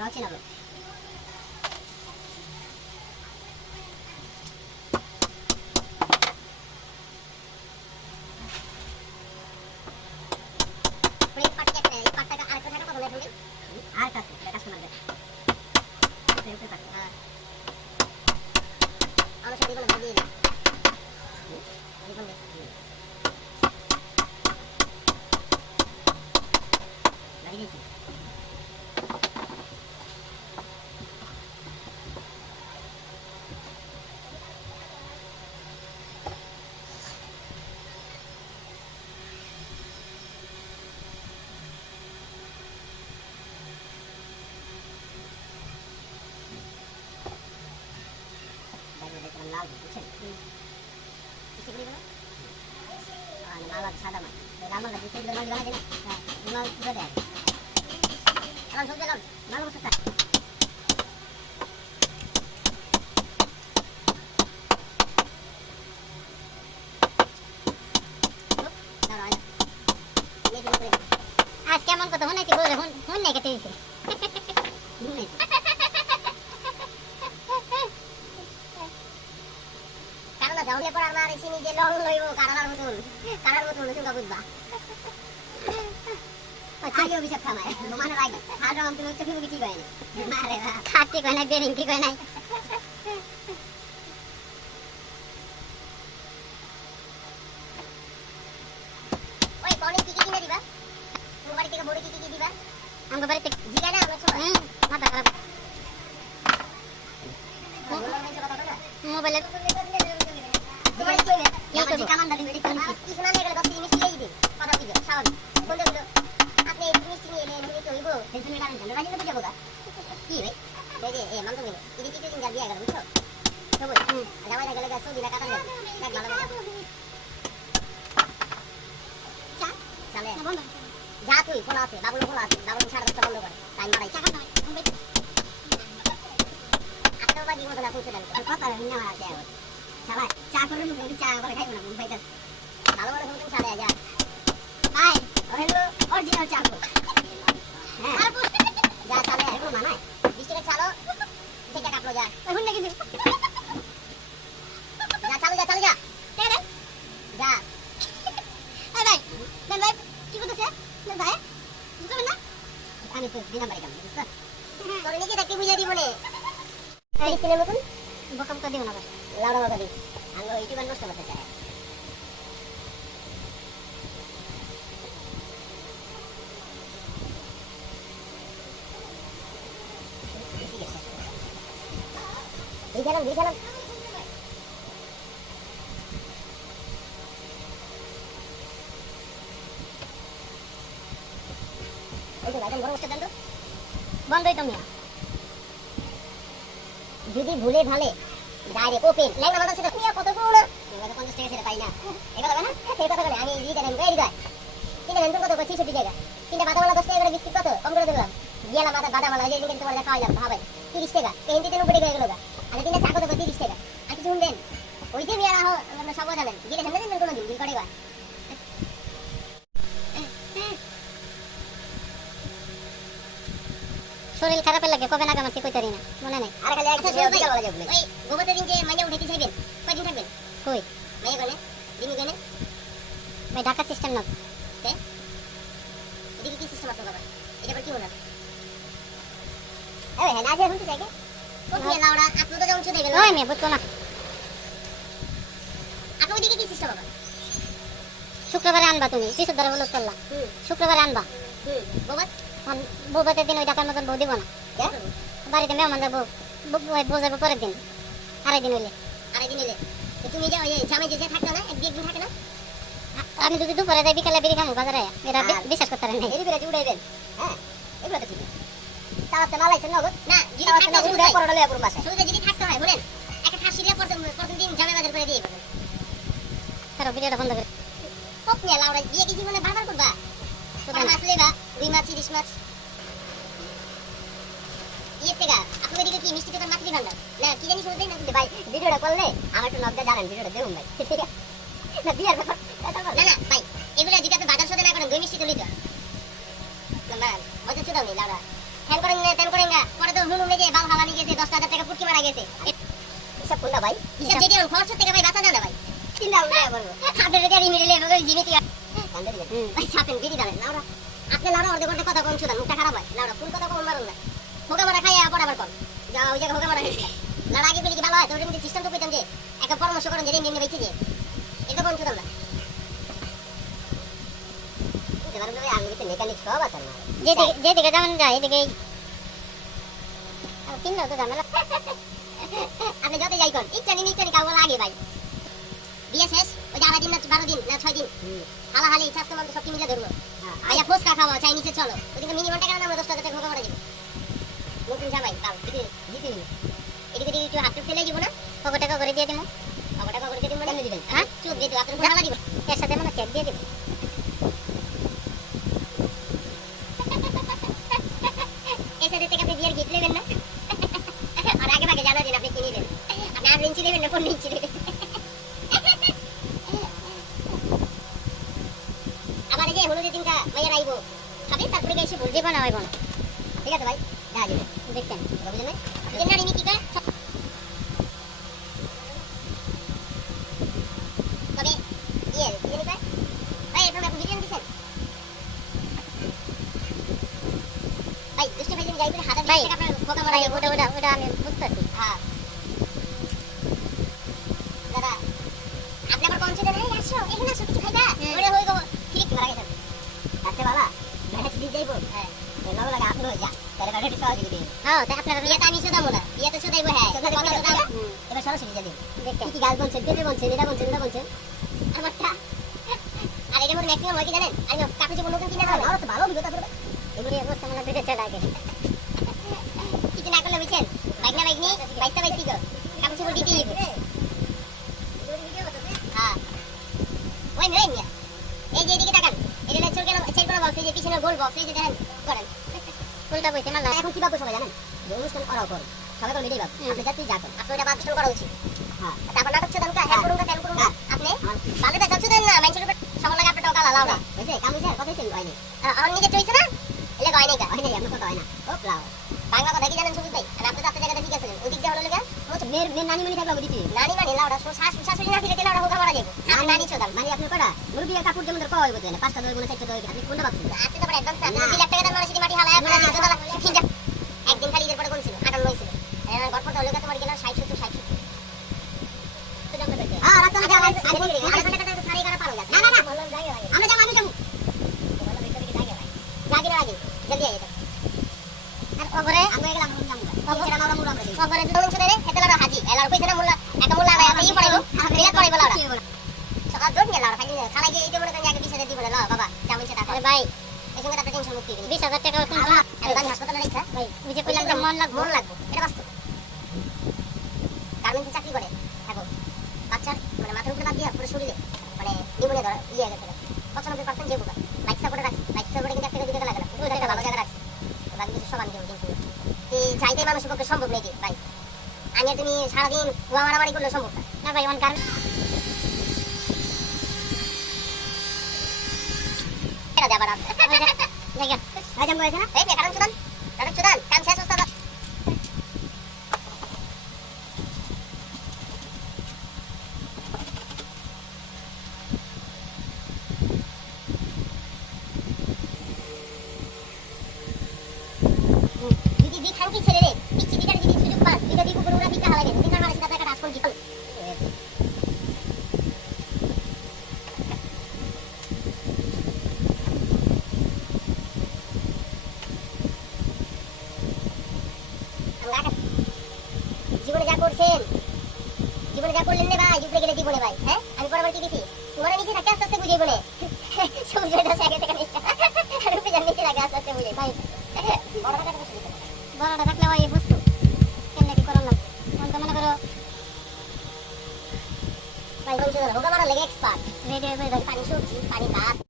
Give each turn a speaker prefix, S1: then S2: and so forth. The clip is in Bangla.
S1: রচি নেব এই পাটটা একটা এই পাটটাকে আরেকটা থাকে কত লেট হবে আর কাছে কাস্টমার কাছে আমার সাথে কোনো ভাগিয়ে না এই কোন লাগিয়ে দিয়েছি বাইরে দেখলাম লাল বুঝছেন বুঝতে পারি বলো আর সাদা মাছ না আজ কেমন কথা? শুনাইছি বলে শুন শুন নাই কেটে দিছে। নিজে লং লইব কারার মতন কারার মতন তুমি বুঝবা আগে অভিশাপ খামায় মানে রাখি হাল রকম তুমি চোখে মুখে ঠিক হয় না মারে খাটি কয় না বেরিং কি কয় নাই? ওই কনে কি কি কিনে দিবা? তোমার বাড়ি থেকে বড়ি কি কি দিবা? আমার বাড়িতে জিগা না আমার ছোট। হুম মাথা খারাপ। মোবাইলে যে তুই খোলা আছে বাবুল খোলা আছে বাবুল সাড়ে দশটা বন্ধ করে চা করে মুখে চা করে খাইবো না মুম্বাইতে ভালো ভালো তুমি চা দেয়া যা। হাই হ্যালো অরিজিনাল চা কো হ্যাঁ যা চালে এগুলো মানায় বিশ টাকা চালো থেকে কাটলো যা। এখন না কিছু যা চালো যা চালো যা। যা। ভাই দেন ভাই কি করতেছে? ভাই করবেন না? আমি তো দিন নাম্বারে কাম বুঝছ তোর নিজে দেখতে বুঝাই দিব নে। এই বকাম দিও না ভাই। লাউডা দিই আমি ইউটিউবার নষ্ট করতে বসতে দেন তো। বন্ধই তো যদি ভুলে ভালে ডাইরেক্ট ওপেন লাইন আমাদের সাথে নিয়ে কত পুরো এবারে 50 টাকা ছেড়ে তাই না এগুলো না এই কথা বলে আমি এই দেন এই দিই কিনে নেন কত 65 টাকা কিনে বাদামালা 10 টাকা করে বিস্কুট কত কম করে দিলাম গিয়ালা মাথা বাদামালা এই দিন তোমার হইলাম ভাবাই 30 টাকা এই দিতে 90 টাকা গেল গা আর কিনে চা কত 30 টাকা আর কিছু শুনবেন ওই যে মিয়া রাহো আমরা সব জানেন, গিয়ে সামনে দিন কোনো দিন বিল
S2: শরীর খারাপ লাগে কবে নাগাম আছে কইতারি না মনে নাই?
S1: আর খালি একটা বিকাল বেলা যাব। ওই গোবরতে দিন যে মাইয়া উঠাইতে চাইবেন? কয়দিন থাকবেন?
S2: কই?
S1: মাইয়া কোনে দিন কোনে
S2: ভাই ঢাকা সিস্টেম না তে
S1: এদিকে কি সিস্টেম আছে বাবা এটা আবার কি হলো এই হ্যাঁ আজ শুনতে চাই কে কোন মিয়া লাউড়া আপনি তো যেমন চুদে গেল
S2: ওই মেয়ে বুঝতো না।
S1: আপনি ওইদিকে কি সিস্টেম বাবা?
S2: শুক্রবারে আনবা তুমি শিশু দ্বারা হলুদ করলা শুক্রবারে আনবা।
S1: হুম। বাবা
S2: বউবাতের দিন ওই ঢাকার মতন বউ দিব না। বাড়িতে মেহমান যাব বউ যাব পরের দিন আড়াই দিন হইলে।
S1: আরে দিন তো তুমি যাও এই জামাই যে যে থাকতো না এক দুই একদিন থাকে না?
S2: আমি যদি দুপুরে যাই বিকালে বেরিয়ে খামো বাজারে এরা বিশ্বাস করতে পারে নাই।
S1: এরি বেড়ে উড়াইবেন হ্যাঁ এগুলো তো ঠিক তাওয়াতে মালাইছেন নগদ না যদি থাকতো শুধু পরোটা লইয়া পুরো বাসা শুধু যদি থাকতে হয় বলেন। একটা খাসি দিয়ে প্রথম প্রথম দিন জামাই বাজার করে দিয়ে
S2: তারা ভিডিওটা বন্ধ করে
S1: হোক নিয়ে লাউড়া গিয়ে কি জীবনে বারবার করবা? মাছ লেবা দুই মাছ ইলিশ মাছ ইয়ে থেকে আপনাদের দিকে কি মিষ্টি দোকান মাতৃ ভান্ডার না কি জানি শুনতে না কিন্তু ভাই ভিডিওটা করলে আমার একটু নব্দা জানেন ভিডিওটা দেখুন ভাই না বিয়ার ব্যাপার না না ভাই এগুলো যদি আপনি বাজার সাথে না করেন দই মিষ্টি তো না মজা চুদাও নেই লাউড়া ফ্যান করেন না তেন করেন না যে বাল হালানি গেছে দশটা হাজার টাকা পুটকি মারা গেছে হিসাব করলা ভাই হিসাব যদি খরচ থেকে ভাই বাঁচা যাবে ভাই চিন্তা ভাবনা করব আপনার যদি ইমিডিয়েটলি এভাবে জিমিতি কান্দে দিবেন ভাই ছাপেন বিধি দাঁড়েন লাউরা আপনি লাউরা অর্ধেক অর্ধেক কথা কম শুধান মুখটা খারাপ হয়? লাউরা ফুল কথা কম মারুন না। হোকা মারা খাইয়া পর আবার কম যা ওই জায়গায় হোকা মারা খাইছিল লাউরা আগে বলি কি ভালো হয়? তো ওর মধ্যে সিস্টেম তো কইতাম যে একটা পরামর্শ করেন যে এমনি বেঁচে যে। এটা কম শুধান না।
S2: যেদিকে যেদিকে যেমন যায় এদিকেই কিনলেও তো ঝামেলা।
S1: আপনি যত যাই কর ইচ্ছা নিন ইচ্ছা কাউ লাগে ভাই। বিয়ে শেষ ওই যে আড়াই দিন না বারো দিন না ছয় দিন। হালাহালি স্বাস্থ্য মন্ত্র সব মিলে ধরবো। আইয়া ফুচকা খাওয়া চাইনিজে চলো। ওদিকে মিনিমাম টাকা না আমরা দশ টাকা ঘোকা মারা যাব নতুন জামাই তাও দিতে দিতে দিন এদিকে দিকে একটু হাত ফেলে দিব না?
S2: পকেটে করে দিয়ে দিবো।
S1: খবরটা খবর দিয়ে দিবেন মানে? দিবেন? হ্যাঁ? চুপ দিয়ে দিবেন আপনার ঘোরা দিব।
S2: এর সাথে মানে চেক দিয়ে দিবো।
S1: এসে দিতে আপনি বিয়ের গিফট নেবেন না? আর আগে ভাগে জানা দিন আপনি কিনে দেন আপনি আট ইঞ্চি নেবেন না পনেরো ইঞ্চি নেবেন। তারপরে গিয়ে এসে বলবে
S2: দিব না হইব না
S1: ঠিক আছে ভাই? দেখা যাবে
S2: দেখছেন
S1: বুঝলেন? নীতি করে তবে ইয়ে কি জানি ভাই এরকম আপনি বিরিয়ানি দিছেন ভাই দুষ্ট ভাই যাই করে হাতে
S2: ভাই,
S1: ভাই আপনার
S2: ওটা ওটা ওটা আমি বুঝতেছি
S1: হ্যাঁ দাদা আপনি আবার কোন ছিলেন এই আসো এখানে আসো কিছু খাইবা
S2: হুম।
S1: ওরে হই গো ঠিক মারা গেছেন আচ্ছা বাবা ম্যানেজ দিয়ে যাইবো হ্যাঁ এনাও লাগা আপনি হই যা তাহলে বাড়ি সহজ দিবি
S2: হ্যাঁ তা আপনার
S1: বিয়েতে আমি শুধাবো না। বিয়েতে শুধাইবো হ্যাঁ। কথা শুধাবো
S2: হুম,
S1: এবার সরাসরি যাবে
S2: দেখতেন
S1: কি গাছ বলছেন পেঁপে বলছেন এটা বলছেন এটা বলছেন আমারটা আর এটা মোর ম্যাক্সিমাম হয় কি জানেন? আমি কাপড় চোপড় নতুন কিনে তো ভালো অভিজ্ঞতা করবে
S2: এগুলি বসে মানে দুটো চলে আগে
S1: কিছু না করলে বুঝছেন বাইক না বাইক নিয়ে বাইকটা বাইক দিকে কাপড় চোপড় দিতেই হবে হ্যাঁ ওই মেরে নিয়ে এই যে এদিকে তাকান এটা চোর কেন চেক করা বক্স এই যে পিছনে গোল বক্স এই যে দেখেন করেন
S2: উল্টা বইছে মাল্লা
S1: এখন কি ভাববো সবাই জানেন যে অনুষ্ঠান করাও করুন সবাই করুন এটাই ভাবো আপনি যাত্রী যাবেন আপনি এটা বাধ্যশীল করা উচিত। হ্যাঁ। তারপর নাটক কা? হ্যাঁ করুন কা করুন আপনি? বালে বেচা চুদেন না। মানুষের উপর সবার লাগে আপনি টাকা লাউডা বুঝছে কাম হইছে কথা হইছে হয়নি আমার নিজে চইছে না? এলে হয় নাই কা? হয় নাই আপনার কথা হয় না। ও লাউ বাংলা কথা কি জানেন সুবিধ ভাই আর আপনি তো আপনার জায়গাটা ঠিক আছে। ওদিক দিয়ে হলো লাগা? মোচ মের মের নানি মানি থাকল দিতি নানি মানি? লাউডা শাশ শাশুড়ি না দিলে লাউডা হোকা মারা যাবে? আপনি নানি চোদাম মানে আপনি কটা মুরগি আর কাপড় যেমন কয় হইব না? পাঁচটা দই গুণ চারটা দই আপনি কোনটা ভাবছেন? আপনি তো অ্যাডভান্স না। 2 লাখ টাকা দাম মানে মাটি হালায় আছে। একদিন খালি ঈদের পরে কোন ছিল 58 হইছিল এর গল্প তো লোকে তোমার গেল 60 70 60 হ্যাঁ
S2: ওপরে
S1: আমরা গেলাম আমরা যাব। ওপরে আমরা মুড়া আমরা
S2: ওপরে
S1: দুটো ছোট রে হেতে লাড়া হাজি। এলার কইছে না মুল্লা একটা মুল্লা আড়াই আপনি পড়াইবো বিরাট পড়াইবো লাড়া। সকাল নিয়ে লাড়া খালি খালাই যে মনে বিশ দিব না বাবা। কেমন সেটা
S2: ভাই
S1: সঙ্গে তাতে টেনশন মুক্তি
S2: বিশ হাজার টাকা কিন্তু
S1: আমি হাসপাতালে রেখা
S2: ভাই ওই যে কইলাম মন
S1: মন লাগবে এটা বাস্তব। গার্মেন্টসে চাকরি করে থাকো বাচ্চার মানে মাথার উপরে দিয়ে পুরো শরীরে মানে নিমোনিয়া ধরা ইয়ে গেছে। পঁচানব্বই পার্সেন্ট যে বোকা লাইফ সাপোর্টে রাখছে লাইফ সাপোর্টে কিন্তু একটা দিকে লাগে না। ওই একটা ভালো জায়গা রাখছে। বাকি কিছু সব আমি দেবো টেনশন এই চাইতে মানুষের পক্ষে সম্ভব নেই ভাই। আমি তুমি সারাদিন মারামারি করলে সম্ভব না।
S2: না ভাই অন কারণ?
S1: এটা দেবার
S2: জায়গা
S1: ভাই জাম হয়েছে না এই নে কারণ চুদান কারণ চুদান কাম শেষ হস্তা দিদি দি খান কি ছেলে রে পিচ্ছি দিদার দিদি সুযোগ পান দিদা দি কুকুর উড়া দিতে হালাগে দিন মারা সেটা একটা রাসপন কি জীবনে যা করছেন জীবনে যা করলেন রে ভাই জীবনে গেলে জীবনে ভাই হ্যাঁ আমি পরবর্তী গেছি তোমার নিচে থাকে